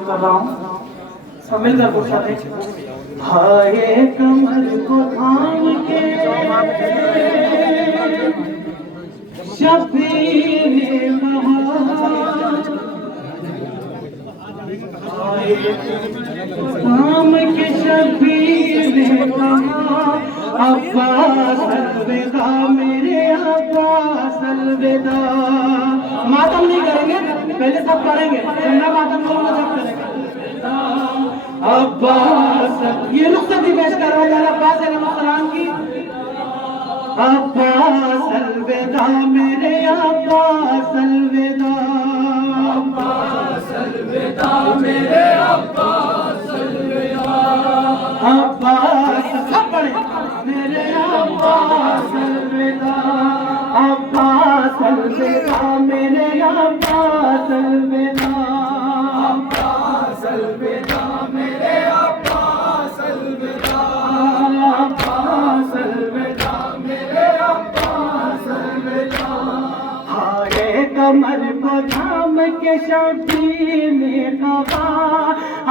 कर रहा हूँ, सब मिलकर बोल सकते हाय कमर को थाम के शबीर ने थाम के शबीर ने कहा अब्बास अलविदा मेरे अब्बास अलविदा। मातम नहीं करेंगे, पहले सब करेंगे, ठंडा मातम करूंगा सब करेंगे। अब्बास ये रुखसती पेश कर रहा हूँ अब्बास अलैहिस्सलाम की। अब्बास अलविदा मेरे अब्बास अलविदा, अब्बास अलविदा मेरे अब्बास अलविदा, अब्बास सब पढ़े मेरे अब्बास अलविदा, अब्बास अलविदा मेरे अब्बास अलविदा, अब्बास अलविदा मेरे अब्बास अलविदा, अब्बास अलविदा मेरे अब्बास अलविदा। हाय कमर को थाम के शबीर ने कहा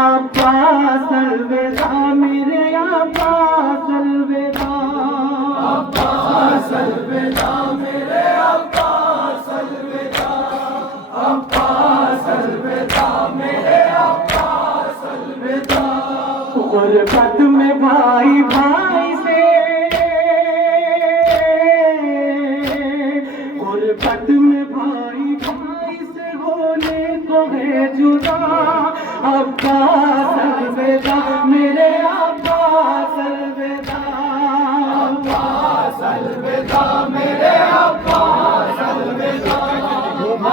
अब्बास अलविदा मेरे अब्बास अलविदा, अब्बास अलविदा मेरे अब्बास अलविदा, अब्बास अलविदा मेरे अब्बास अलविदा। गुरबत में भाई भाई से, गुरबत में भाई भाई से होने को है जुदा, अब्बास अलविदा मेरे अब्बास अलविदा, अब्बास अलविदा मेरे अब्बास अलविदा,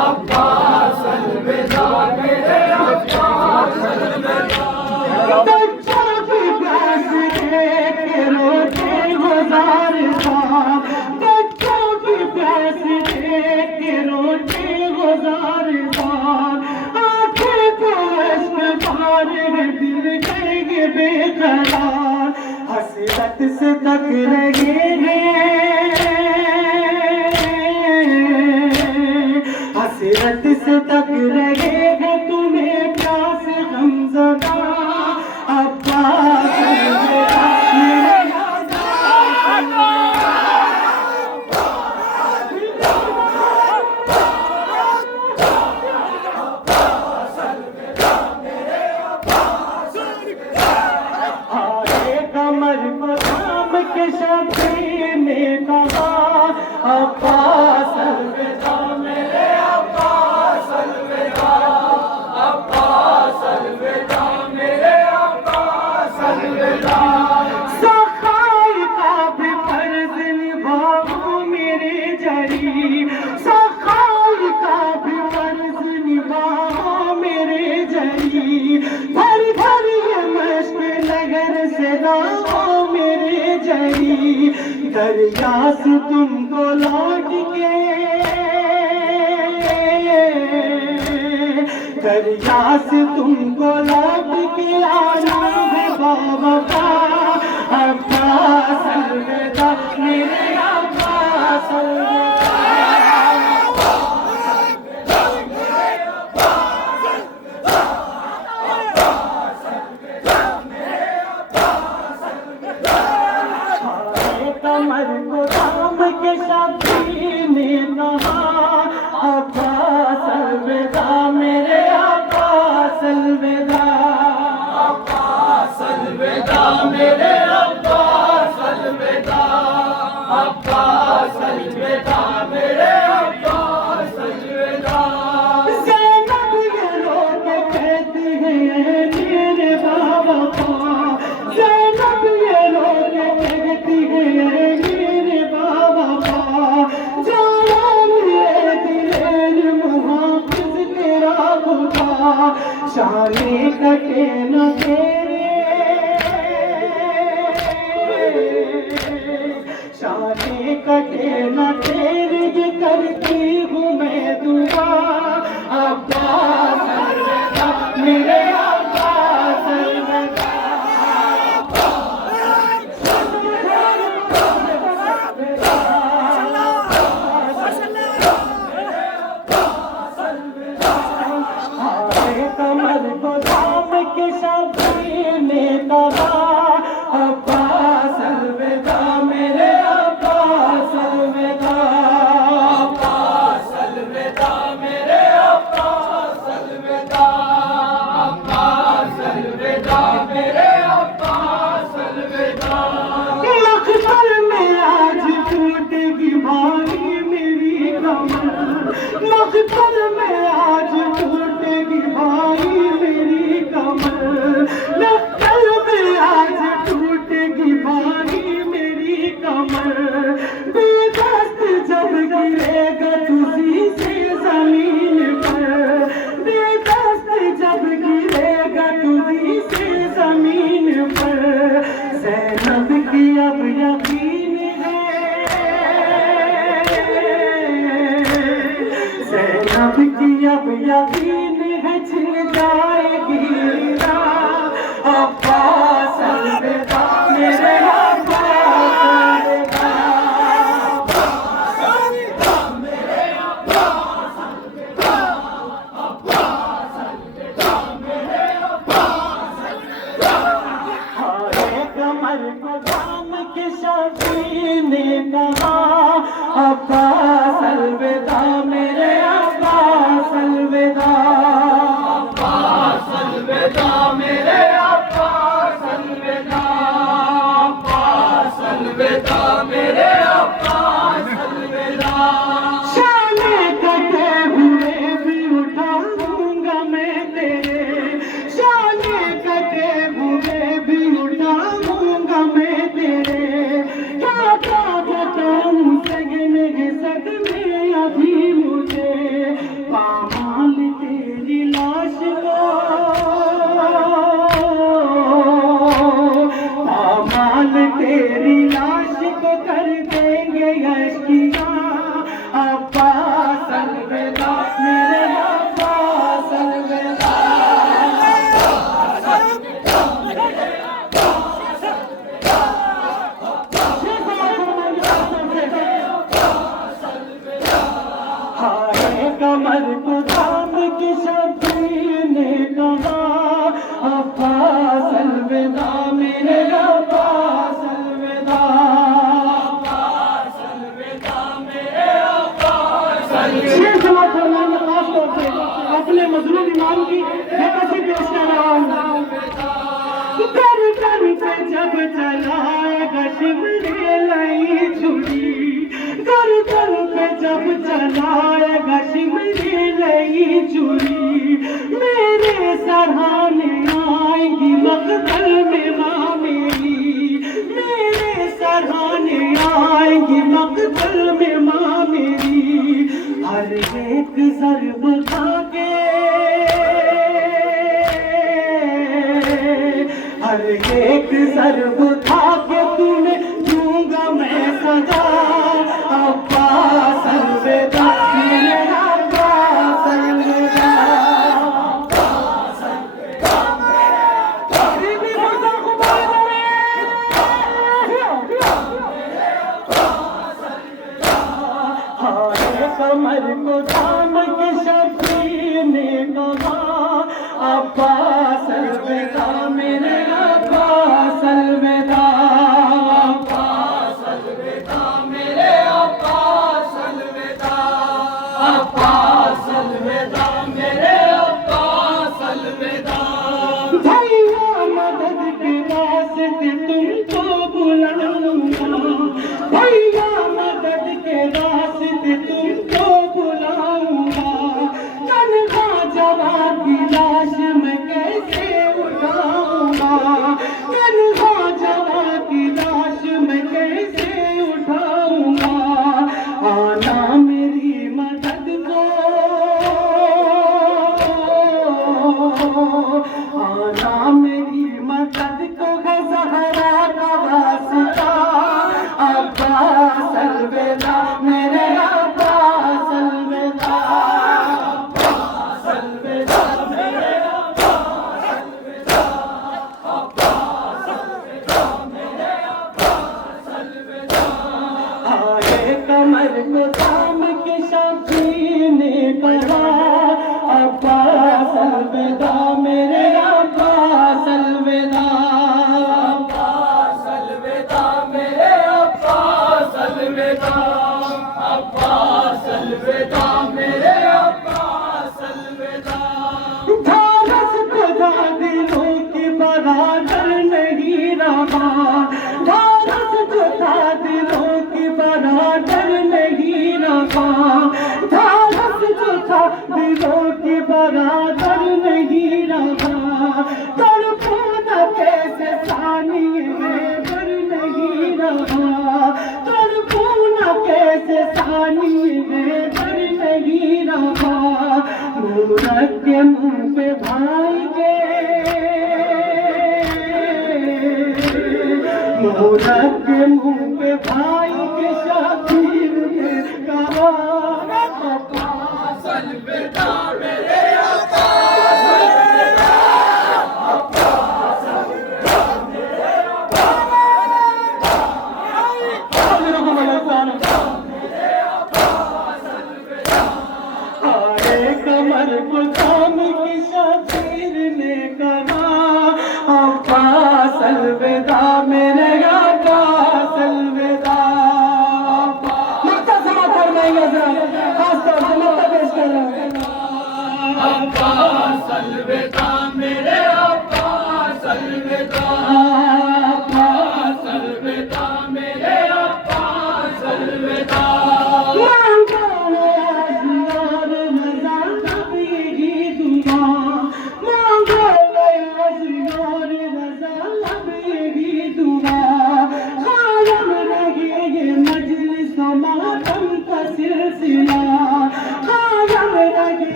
अब्बास अलविदा मेरे अब्बास अलविदा। बच्चों की प्यास देख के रोते गुजारता, बच्चों की प्यास देख के रोते गुजारता, आंखें को अश्क भरे दिल करेंगे बेकरार, हसरत से तक रहे हैं, हसरत से तक रहे हैं तुम्हें प्यास गमज़दा, अब्बास अलविदा मेरे अब्बास अलविदा, अब्बास अलविदा मेरे अब्बास अलविदा। हाय कमर को थाम के शबीर ने कहा अब्बास अलविदा मेरे अब्बास अलविदा, अब्बास अलविदा मेरे अब्बास अलविदा। सखाई का भी फर्ज निभाओ मेरे जरी, सखाई का भी फर्ज निभाओ मेरे जरी, भर भर ये मश्क नगर से लाओ मेरे जरी, दरिया से तुमको लौट के, दरिया से तुमको लौट के आना है बाबा, अब्बास अलविदा मेरे अब्बास अलविदा, अब्बास अलविदा मेरे अब्बास अलविदा। हाय कमर को थाम के शबीर ने कहा अब्बास अलविदा मेरे अब्बास अलविदा, अब्बास अलविदा मेरे अब्बास अलविदा, अब्बास अलविदा मेरे अब्बास अलविदा। ज़ैनब ये रो के कहती है मेरे बाबा को, ज़ैनब ये रो के कहती है मेरे बाबा को, जाया मेरे दिलेर मुहाफिज तेरा खुदा, शाने कटे न तेरे, शाने कटे न तेरे, ये करती हूँ मैं दुआ, अब्बास अलविदा मेरे अब्बास अलविदा, कमर को अलविदा मेरे अब्बास अलविदा, अब्बास अलविदा मेरे अब्बास अलविदा। शाने कटे हुए भी उठाऊंगा मैं तेरे, शाने कटे हुए भी उठाऊंगा मैं तेरे। क्या क्या बताऊं सगने सदमे अभी मुझे, पामाल तेरी लाश को, पामाल तेरी लाश को कर देंगे अश्कियाँ। अब्बास अलविदा मेरे अब्बास अलविदा। हाय कमर को थाम के शबीर ने कहा, अब्बास अलविदा मेरे अब्बास अलविदा, अब्बास अलविदा मेरे अब्बास अलविदा। शेर समाज फरमाएंगे खास तौर से अपने मजलूम इमाम की बेकसी पेश कर रहा हूँ। कर कर पे जब चलाएगा शिमले छुरी, कर कर पे जब चलाएगा शिमले चुरी, मेरे सराहने आएगी मकतल में माँ मेरी, मेरे सराहने आएगी मकतल में माँ मेरी। हर एक ज़र्ब खा के, हर एक ज़र्ब खा के तूने दूंगा मैं सजा। अब्बास अलविदा मेरे अब्बास अलविदा, अब्बास अलविदा मेरे अब्बास अलविदा। हाय कमर को थाम के शबीर ने कहा, अब्बास अलविदा मेरे अब्बास अलविदा, अब्बास अलविदा मेरे अब्बास अलविदा, अब्बास अलविदा मेरे अब्बास अलविदा। भैया मदद के वास्ते तुमको बुलाऊंगा, भैया मदद के वास्ते तुमको बुलाऊंगा। तन्हा जवान की लाश मैं कैसे उठाऊंगा, तन्हा जवान की लाश मैं कैसे उठाऊंगा। आना मेरी मदद को, आना मेरी मदद को है ज़हरा का वास्ता। अब्बास अलविदा मेरे अब्बास अलविदा, अब्बास अलविदा मेरे अब्बास अलविदा, अब्बास अलविदा मेरे अब्बास अलविदा। हाय कमर को थाम के शबीर ने कहा, अब्बास अलविदा मेरे अब्बास अलविदा, अब्बास अलविदा मेरे अब्बास अलविदा, अब्बास अलविदा मेरे अब्बास अलविदा। ढालस खुदा दिलों की बराबर नहीं रहा, ढालस खुदा दिलों की बराबर नहीं रहा, ढालस खुदा दिलों की बराबर नहीं रहा। तड़पो न कैसे सानिए में बर नहीं रहा, तड़पो न कैसे सानिए में बर नहीं रहा। मूरत के मुंह पे भाई के, मूरत के मुंह पे भाई के शबीर ने कहा, अब्बास अलविदा मेरे अब्बास अलविदा, अब्बास अलविदा मेरे अब्बास अलविदा। हाय कमर को थाम के शबीर ने कहा, अब्बास अलविदा मेरे अब्बास अलविदा। मक्ता समाप्त फरमाएंगे जरा खास तौर से मक्ता पेश कर रहा हूं। अब्बास अलविदा मेरे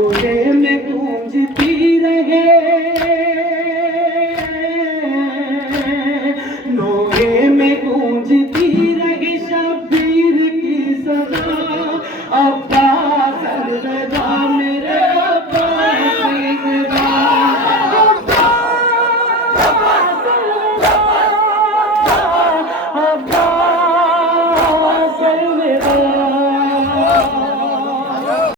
मौला